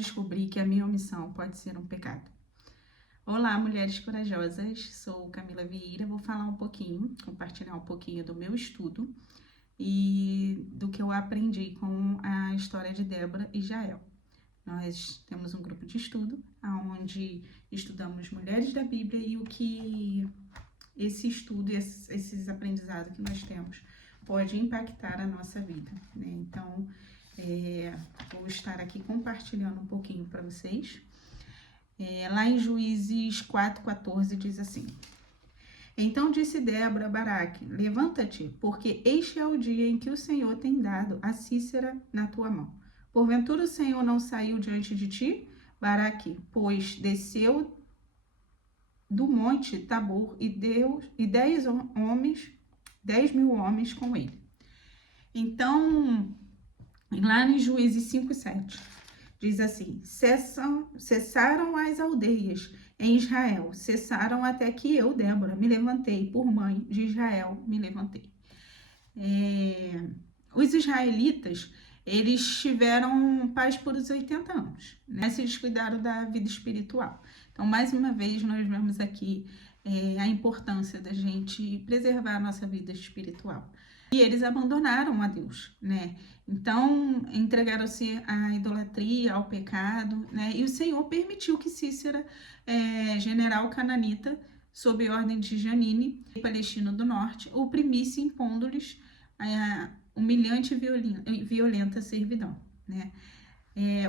descobri que a minha omissão pode ser um pecado. Olá, mulheres corajosas, sou Camila Vieira, vou falar um pouquinho, compartilhar um pouquinho do meu estudo e do que eu aprendi com a história de Débora e Jael. Nós temos um grupo de estudo, onde estudamos mulheres da Bíblia e o que esse estudo e esses aprendizados que nós temos pode impactar a nossa vida, né? Então, vou estar aqui compartilhando um pouquinho para vocês. Lá em Juízes 4:14 diz assim: Então disse Débora a Baraque: Levanta-te, porque este é o dia em que o Senhor tem dado a Sísera na tua mão. Porventura o Senhor não saiu diante de ti, Baraque, pois desceu do monte Tabor e 10.000 homens com ele. Então, lá em Juízes 5:7, diz assim: Cessaram as aldeias em Israel, cessaram até que eu, Débora, me levantei, por mãe de Israel, me levantei. Os israelitas, eles tiveram paz por os 80 anos, né? Se descuidaram da vida espiritual. Então, mais uma vez, nós vemos aqui a importância da gente preservar a nossa vida espiritual. E eles abandonaram a Deus, né? Então, entregaram-se à idolatria, ao pecado, né? E o Senhor permitiu que Sísera, general cananita, sob ordem de Janine, palestino do norte, oprimisse, impondo-lhes humilhante e violenta servidão, né?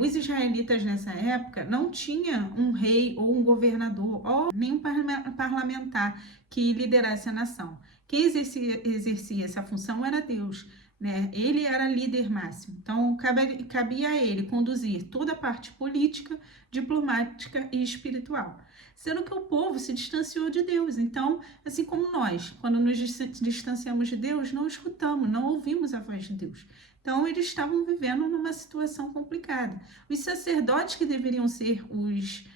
Os israelitas nessa época não tinham um rei ou um governador ou nenhum parlamentar que liderasse a nação. Quem exercia essa função era Deus, né? Ele era líder máximo. Então, cabia a ele conduzir toda a parte política, diplomática e espiritual. Sendo que o povo se distanciou de Deus. Então, assim como nós, quando nos distanciamos de Deus, não escutamos, não ouvimos a voz de Deus. Então, eles estavam vivendo numa situação complicada. Os sacerdotes, que deveriam ser os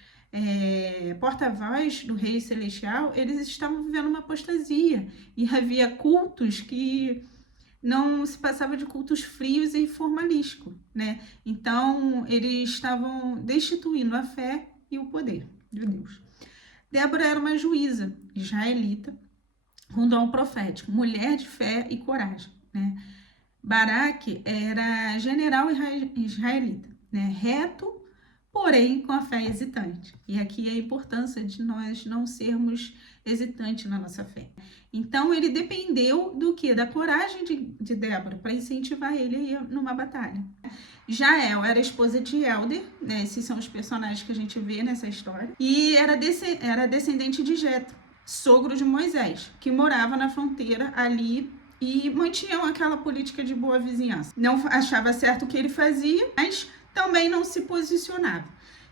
porta-voz do Rei Celestial, eles estavam vivendo uma apostasia. E havia cultos que não se passava de cultos frios e formalísticos, né? Então, eles estavam destituindo a fé e o poder de Deus. Débora era uma juíza israelita com dom profético, mulher de fé e coragem, né? Baraque era general israelita, né? Reto, porém com a fé hesitante. E aqui a importância de nós não sermos hesitantes na nossa fé. Então, ele dependeu do quê? Da coragem de Débora para incentivar ele numa batalha. Jael era esposa de Elder, né? Esses são os personagens que a gente vê nessa história. E era descendente de Jetro, sogro de Moisés, que morava na fronteira ali e mantinham aquela política de boa vizinhança. Não achava certo o que ele fazia, mas também não se posicionava.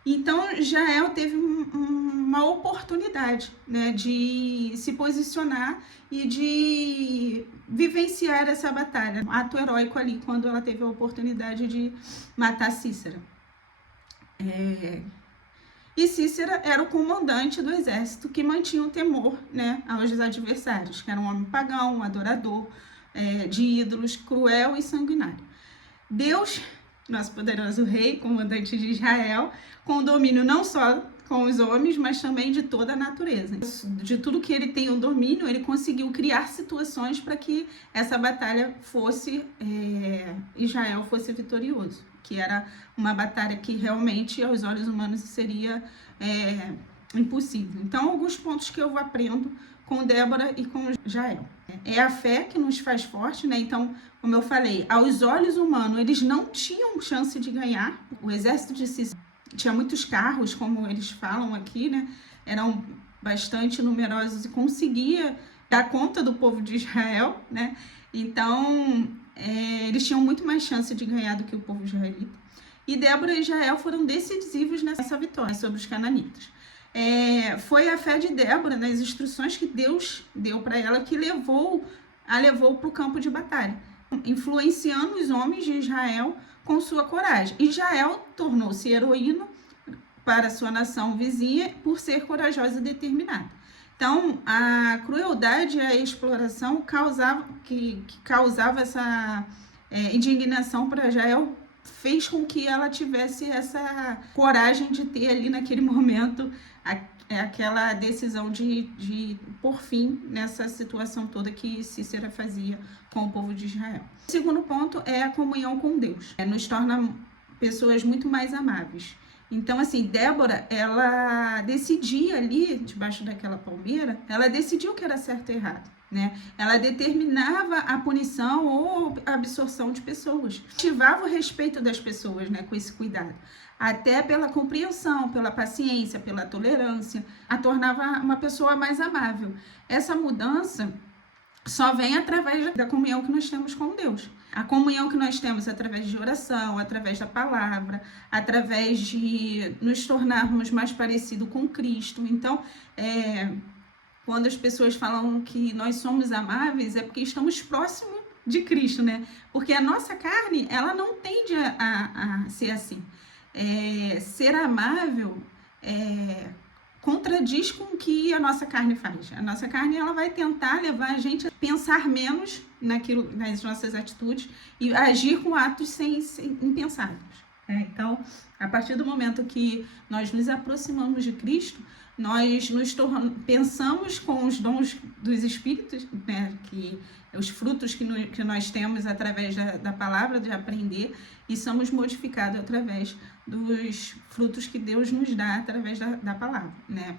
Então, Jael teve uma oportunidade, né, de se posicionar e de vivenciar essa batalha. Um ato heróico ali, quando ela teve a oportunidade de matar Sísera. E Sísera era o comandante do exército que mantinha o temor, né, aos adversários, que era um homem pagão, um adorador de ídolos, cruel e sanguinário. Deus, nosso poderoso rei, comandante de Israel, com domínio não só com os homens, mas também de toda a natureza. De tudo que ele tem o domínio, ele conseguiu criar situações para que essa batalha fosse, Israel fosse vitorioso, que era uma batalha que realmente aos olhos humanos seria impossível. Então, alguns pontos que eu aprendo com Débora e com Jael. É a fé que nos faz forte, né? Então, como eu falei, aos olhos humanos, eles não tinham chance de ganhar. O exército de Sísera tinha muitos carros, como eles falam aqui, né? Eram bastante numerosos e conseguia dar conta do povo de Israel, né? Então, eles tinham muito mais chance de ganhar do que o povo israelita. E Débora e Jael foram decisivos nessa vitória sobre os cananitas. Foi a fé de Débora, nas instruções que Deus deu para ela, que a levou para o campo de batalha, influenciando os homens de Israel com sua coragem. E Jael tornou-se heroína para sua nação vizinha por ser corajosa e determinada. Então, a crueldade e a exploração causava essa indignação para Jael fez com que ela tivesse essa coragem de ter ali naquele momento aquela decisão de por fim nessa situação toda que Cícera fazia com o povo de Israel. O segundo ponto é a comunhão com Deus. Nos torna pessoas muito mais amáveis. Então, assim, Débora, ela decidia ali, debaixo daquela palmeira, ela decidiu o que era certo e errado, né? Ela determinava a punição ou a absorção de pessoas. Ativava o respeito das pessoas, né, com esse cuidado. Até pela compreensão, pela paciência, pela tolerância, a tornava uma pessoa mais amável. Essa mudança só vem através da comunhão que nós temos com Deus. A comunhão que nós temos através de oração, através da palavra, através de nos tornarmos mais parecidos com Cristo. Então, quando as pessoas falam que nós somos amáveis, é porque estamos próximos de Cristo, né? Porque a nossa carne, ela não tende a ser assim. Ser amável contradiz com o que a nossa carne faz. A nossa carne, ela vai tentar levar a gente a pensar menos nas nossas atitudes e agir com atos impensados. Então, a partir do momento que nós nos aproximamos de Cristo, nós pensamos com os dons dos Espíritos, né, que os frutos que nós temos através da palavra, de aprender, e somos modificados através dos frutos que Deus nos dá através da palavra, né?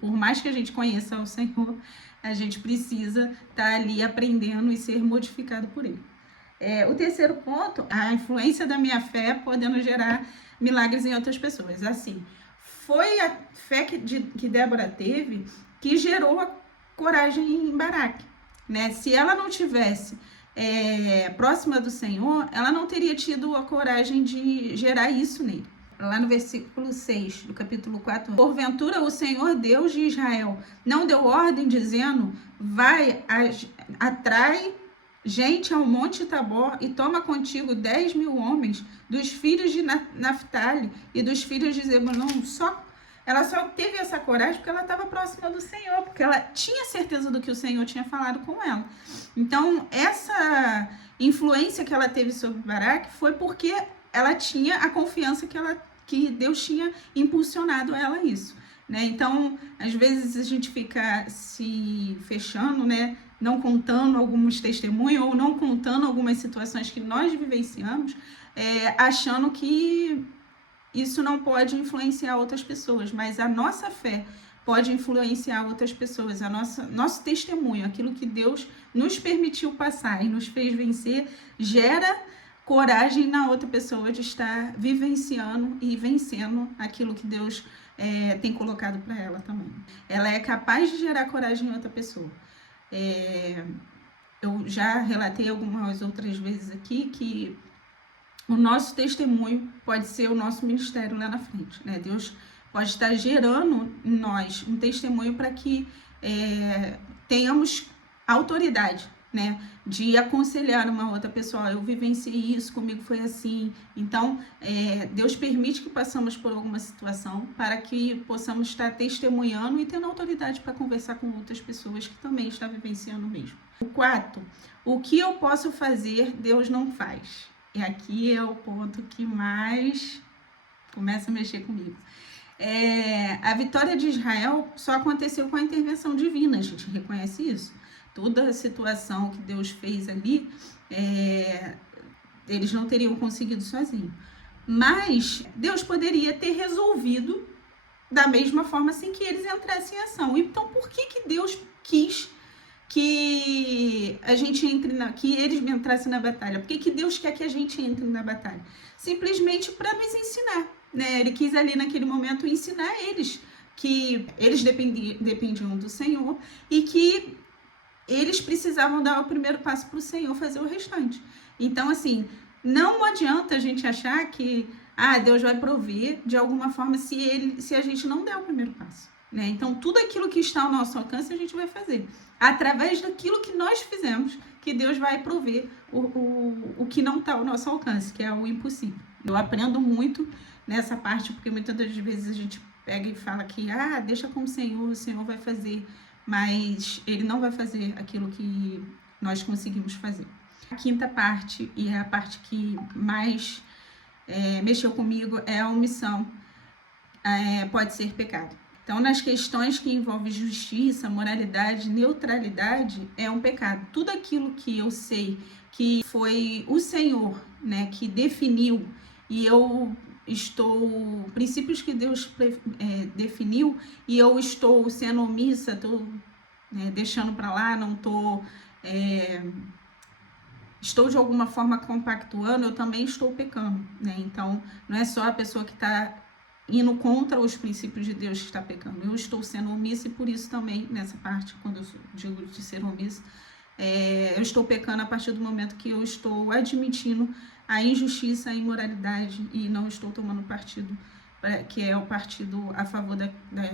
Por mais que a gente conheça o Senhor, a gente precisa estar ali aprendendo e ser modificado por Ele. O terceiro ponto, a influência da minha fé podendo gerar milagres em outras pessoas. Assim, foi a fé que Débora teve que gerou a coragem em Baraque, né? Se ela não tivesse próxima do Senhor, ela não teria tido a coragem de gerar isso nele. Lá no versículo 6 do capítulo 4, porventura o Senhor Deus de Israel não deu ordem dizendo, vai, atrai gente ao monte Tabor e toma contigo 10.000 homens dos filhos de Naftali e dos filhos de Zebulon. Ela só teve essa coragem porque ela estava próxima do Senhor, porque ela tinha certeza do que o Senhor tinha falado com ela. Então, essa influência que ela teve sobre Baraque foi porque ela tinha a confiança que Deus tinha impulsionado ela a isso, né? Então, às vezes a gente fica se fechando, né? Não contando alguns testemunhos ou não contando algumas situações que nós vivenciamos, achando que isso não pode influenciar outras pessoas, mas a nossa fé pode influenciar outras pessoas. Nosso testemunho, aquilo que Deus nos permitiu passar e nos fez vencer, gera coragem na outra pessoa de estar vivenciando e vencendo aquilo que Deus tem colocado para ela também. Ela é capaz de gerar coragem em outra pessoa. Eu já relatei algumas outras vezes aqui que o nosso testemunho pode ser o nosso ministério lá na frente, né? Deus pode estar gerando em nós um testemunho para que tenhamos autoridade, né? De aconselhar uma outra pessoa. Eu vivenciei isso, comigo foi assim. Então, Deus permite que passamos por alguma situação para que possamos estar testemunhando e tendo autoridade para conversar com outras pessoas que também estão vivenciando o mesmo. O quarto, o que eu posso fazer, Deus não faz. E aqui é o ponto que mais começa a mexer comigo. A vitória de Israel só aconteceu com a intervenção divina, a gente reconhece isso. Toda a situação que Deus fez ali, eles não teriam conseguido sozinhos. Mas Deus poderia ter resolvido da mesma forma sem que eles entrassem em ação. Então, por que Deus quis que a gente que eles entrassem na batalha? Por que Deus quer que a gente entre na batalha? Simplesmente para nos ensinar, né? Ele quis ali naquele momento ensinar eles que eles dependiam do Senhor e que eles precisavam dar o primeiro passo para o Senhor fazer o restante. Então, assim, não adianta a gente achar que Deus vai prover de alguma forma se a gente não der o primeiro passo, né? Então, tudo aquilo que está ao nosso alcance a gente vai fazer. Através daquilo que nós fizemos, que Deus vai prover o que não está ao nosso alcance, que é o impossível. Eu aprendo muito nessa parte, porque muitas das vezes a gente pega e fala que deixa com o Senhor vai fazer, mas Ele não vai fazer aquilo que nós conseguimos fazer. A quinta parte, e é a parte que mais mexeu comigo, é a omissão. Pode ser pecado. Então, nas questões que envolvem justiça, moralidade, neutralidade, é um pecado. Tudo aquilo que eu sei que foi o Senhor, né, que definiu, e eu estou, princípios que Deus definiu, e eu estou sendo omissa, estou deixando para lá, não estou de alguma forma compactuando, eu também estou pecando, né? Então, não é só a pessoa que está indo contra os princípios de Deus que está pecando. Eu estou sendo omissa e por isso também, nessa parte, quando eu digo de ser omissa, eu estou pecando a partir do momento que eu estou admitindo a injustiça, a imoralidade e não estou tomando partido, que é o partido a favor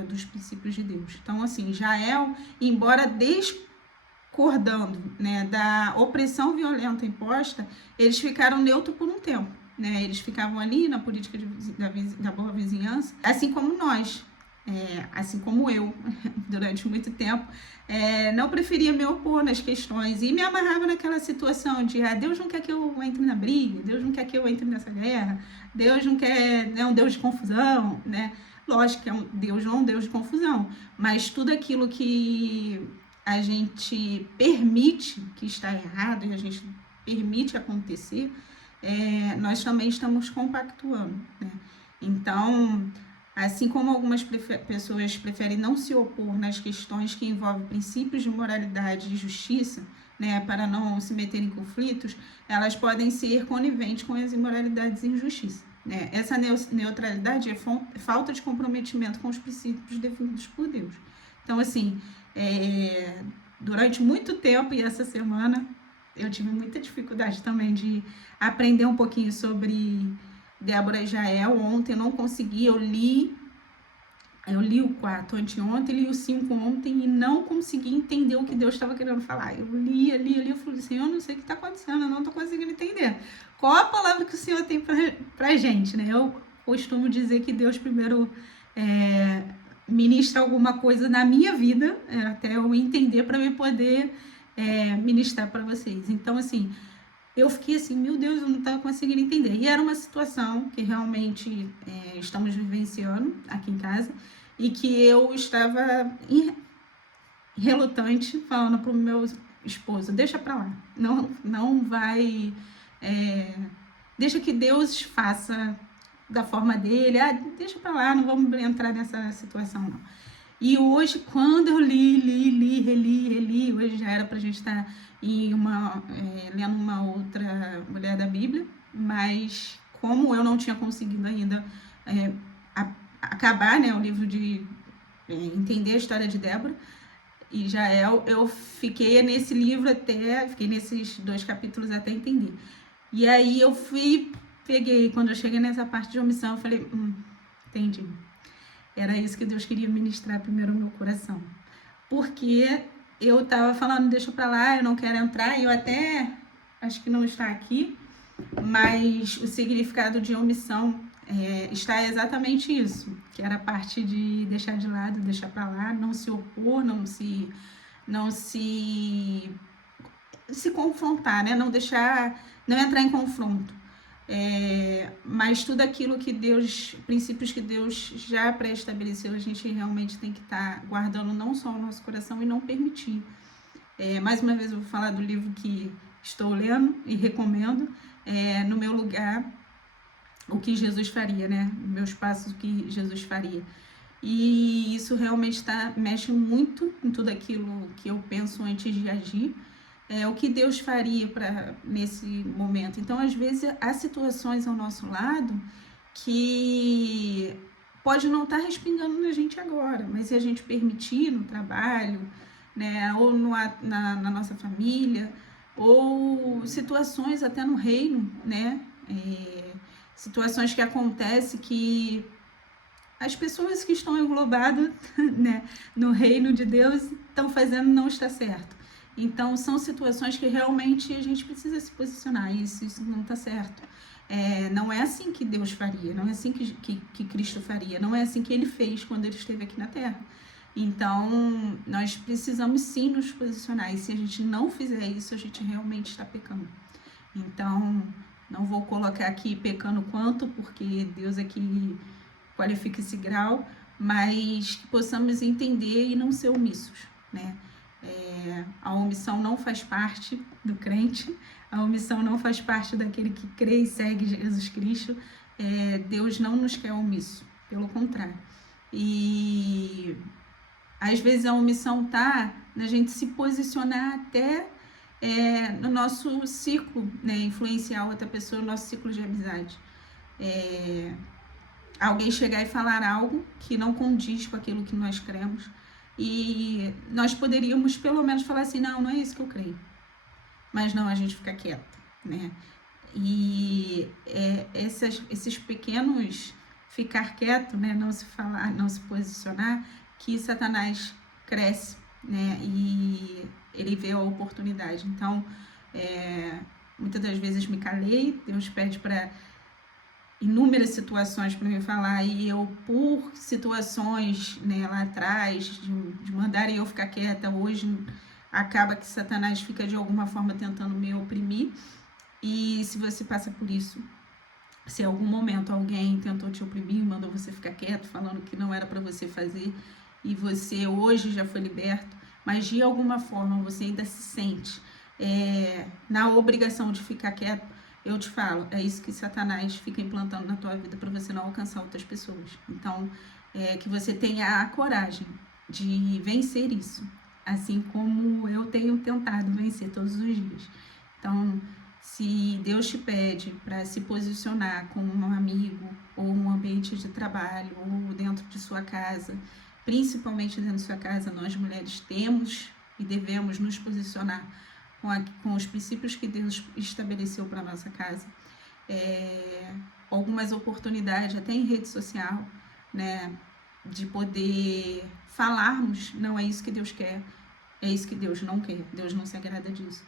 dos princípios de Deus. Então, assim, Jael, embora discordando, né, da opressão violenta imposta, eles ficaram neutros por um tempo. Né, eles ficavam ali na política da boa vizinhança, assim como nós, assim como eu, durante muito tempo, não preferia me opor nas questões e me amarrava naquela situação de Deus não quer que eu entre na briga, Deus não quer que eu entre nessa guerra, Deus não quer, é um Deus de confusão, né? Lógico que Deus não é um Deus de confusão, mas tudo aquilo que a gente permite que está errado e a gente permite acontecer, nós também estamos compactuando, né? Então, assim como algumas pessoas preferem não se opor nas questões que envolvem princípios de moralidade e justiça, né, para não se meter em conflitos, elas podem ser coniventes com as imoralidades e injustiça. Né? Essa neutralidade é falta de comprometimento com os princípios definidos por Deus. Então, assim, durante muito tempo, e essa semana, eu tive muita dificuldade também de aprender um pouquinho sobre Débora e Jael. Ontem eu não consegui, eu li o 4 anteontem, li o 5 ontem e não consegui entender o que Deus estava querendo falar. Eu li, eu falei, Senhor, eu não sei o que está acontecendo, eu não estou conseguindo entender. Qual a palavra que o Senhor tem pra gente, né? Eu costumo dizer que Deus primeiro ministra alguma coisa na minha vida, até eu entender para eu poder ministrar para vocês. Então, assim, eu fiquei assim, meu Deus, eu não estava conseguindo entender. E era uma situação que realmente estamos vivenciando aqui em casa e que eu estava relutante, falando para o meu esposo, deixa para lá, não vai, deixa que Deus faça da forma dele, deixa para lá, não vamos entrar nessa situação não. E hoje, quando eu reli, hoje já era para a gente estar lendo uma outra mulher da Bíblia, mas como eu não tinha conseguido ainda acabar, né, o livro de entender a história de Débora e Jael, eu fiquei nesse livro fiquei nesses 2 capítulos até entender. E aí eu peguei, quando eu cheguei nessa parte de omissão, eu falei, entendi. Era isso que Deus queria ministrar primeiro no meu coração. Porque eu estava falando, deixa pra lá, eu não quero entrar, e eu até acho que não está aqui, mas o significado de omissão está exatamente isso, que era a parte de deixar de lado, deixar pra lá, não se opor, não se confrontar, né? Não entrar em confronto. Mas tudo aquilo que Deus, princípios que Deus já pré-estabeleceu, a gente realmente tem que estar guardando não só o nosso coração e não permitir. Mais uma vez eu vou falar do livro que estou lendo e recomendo, No Meu Lugar, o que Jesus faria, né? Meus passos, o que Jesus faria. E isso realmente mexe muito em tudo aquilo que eu penso antes de agir. O que Deus faria nesse momento. Então, às vezes, há situações ao nosso lado que pode não estar respingando na gente agora, mas se a gente permitir no trabalho, né, ou na nossa família, ou situações até no reino, né, situações que acontecem que as pessoas que estão englobadas, né, no reino de Deus estão fazendo não está certo. Então, são situações que realmente a gente precisa se posicionar, isso não está certo. Não é assim que Deus faria, não é assim que Cristo faria, não é assim que Ele fez quando Ele esteve aqui na Terra. Então, nós precisamos sim nos posicionar, e se a gente não fizer isso, a gente realmente está pecando. Então, não vou colocar aqui pecando quanto, porque Deus é que qualifica esse grau, mas que possamos entender e não ser omissos, né? A omissão não faz parte do crente, a omissão não faz parte daquele que crê e segue Jesus Cristo. Deus não nos quer omisso, pelo contrário. E às vezes a omissão tá na gente se posicionar até no nosso ciclo, né, influenciar outra pessoa, no nosso ciclo de amizade. Alguém chegar e falar algo que não condiz com aquilo que nós cremos, e nós poderíamos pelo menos falar assim, não é isso que eu creio. Mas não, a gente fica quieto, né? E esses pequenos ficar quieto, né, não se falar, não se posicionar, que Satanás cresce, né, e ele vê a oportunidade. Então, muitas das vezes me calei, Deus pede para inúmeras situações para me falar, e eu, por situações, né, lá atrás, de mandarem eu ficar quieta, hoje acaba que Satanás fica de alguma forma tentando me oprimir. E se você passa por isso, se em algum momento alguém tentou te oprimir, mandou você ficar quieto, falando que não era para você fazer, e você hoje já foi liberto, mas de alguma forma você ainda se sente na obrigação de ficar quieto, eu te falo, é isso que Satanás fica implantando na tua vida para você não alcançar outras pessoas. Então, que você tenha a coragem de vencer isso, assim como eu tenho tentado vencer todos os dias. Então, se Deus te pede para se posicionar como um amigo, ou um ambiente de trabalho, ou dentro de sua casa, principalmente dentro de sua casa, nós mulheres temos e devemos nos posicionar com os princípios que Deus estabeleceu para a nossa casa. Algumas oportunidades, até em rede social, né, de poder falarmos, não é isso que Deus quer, é isso que Deus não quer, Deus não se agrada disso.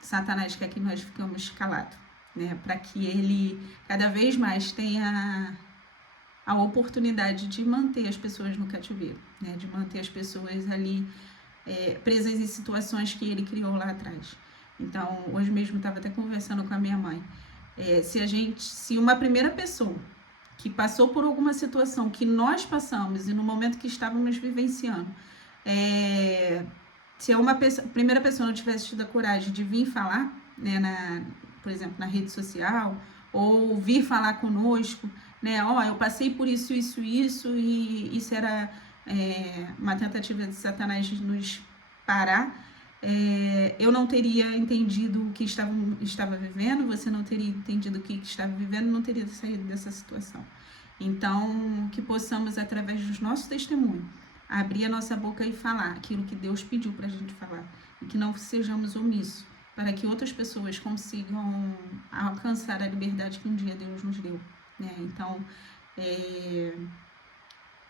Satanás quer que nós ficamos calados, né, para que ele cada vez mais tenha a oportunidade de manter as pessoas no cativeiro, né, de manter as pessoas ali presas em situações que ele criou lá atrás. Então, hoje mesmo estava até conversando com a minha mãe, se uma primeira pessoa que passou por alguma situação que nós passamos e no momento que estávamos vivenciando, se uma primeira pessoa não tivesse tido a coragem de vir falar, né, por exemplo, na rede social, ou vir falar conosco, né, eu passei por isso, e isso era uma tentativa de Satanás de nos parar, eu não teria entendido o que estava vivendo, você não teria entendido o que estava vivendo, não teria saído dessa situação. Então, que possamos, através dos nossos testemunhos, abrir a nossa boca e falar aquilo que Deus pediu para a gente falar, e que não sejamos omissos, para que outras pessoas consigam alcançar a liberdade que um dia Deus nos deu, né? Então,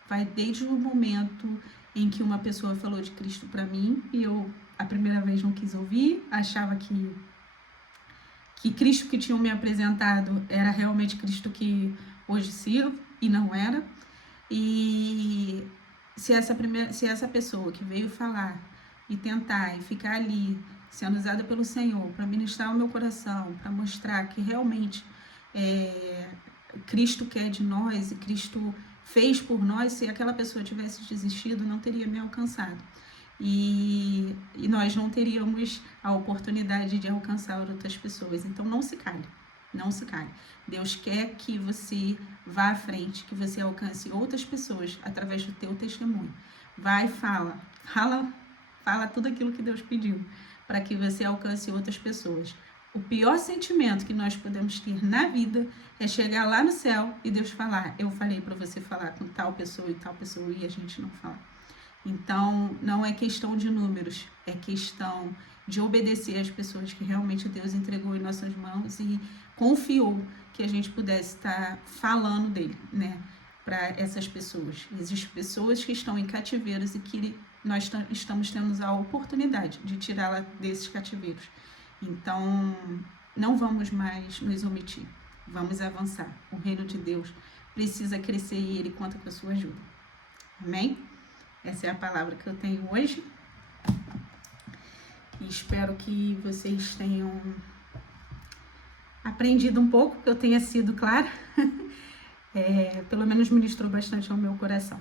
vai desde o momento em que uma pessoa falou de Cristo para mim, e eu, a primeira vez, não quis ouvir, achava que Cristo que tinham me apresentado era realmente Cristo que hoje sirvo, e não era. E se essa pessoa que veio falar e tentar e ficar ali, sendo usada pelo Senhor para ministrar o meu coração, para mostrar que realmente Cristo quer de nós e Cristo fez por nós, se aquela pessoa tivesse desistido, não teria me alcançado. E nós não teríamos a oportunidade de alcançar outras pessoas. Então, não se cale. Não se cale. Deus quer que você vá à frente, que você alcance outras pessoas através do teu testemunho. Vai, fala tudo aquilo que Deus pediu, para que você alcance outras pessoas. O pior sentimento que nós podemos ter na vida é chegar lá no céu e Deus falar, eu falei para você falar com tal pessoa e a gente não fala. Então, não é questão de números, é questão de obedecer às pessoas que realmente Deus entregou em nossas mãos e confiou que a gente pudesse estar falando dele, né, para essas pessoas. Existem pessoas que estão em cativeiros e que nós estamos tendo a oportunidade de tirá-la desses cativeiros. Então, não vamos mais nos omitir, vamos avançar. O reino de Deus precisa crescer e ele conta com a sua ajuda. Amém? Essa é a palavra que eu tenho hoje. E espero que vocês tenham aprendido um pouco, que eu tenha sido clara. Pelo menos ministrou bastante ao meu coração.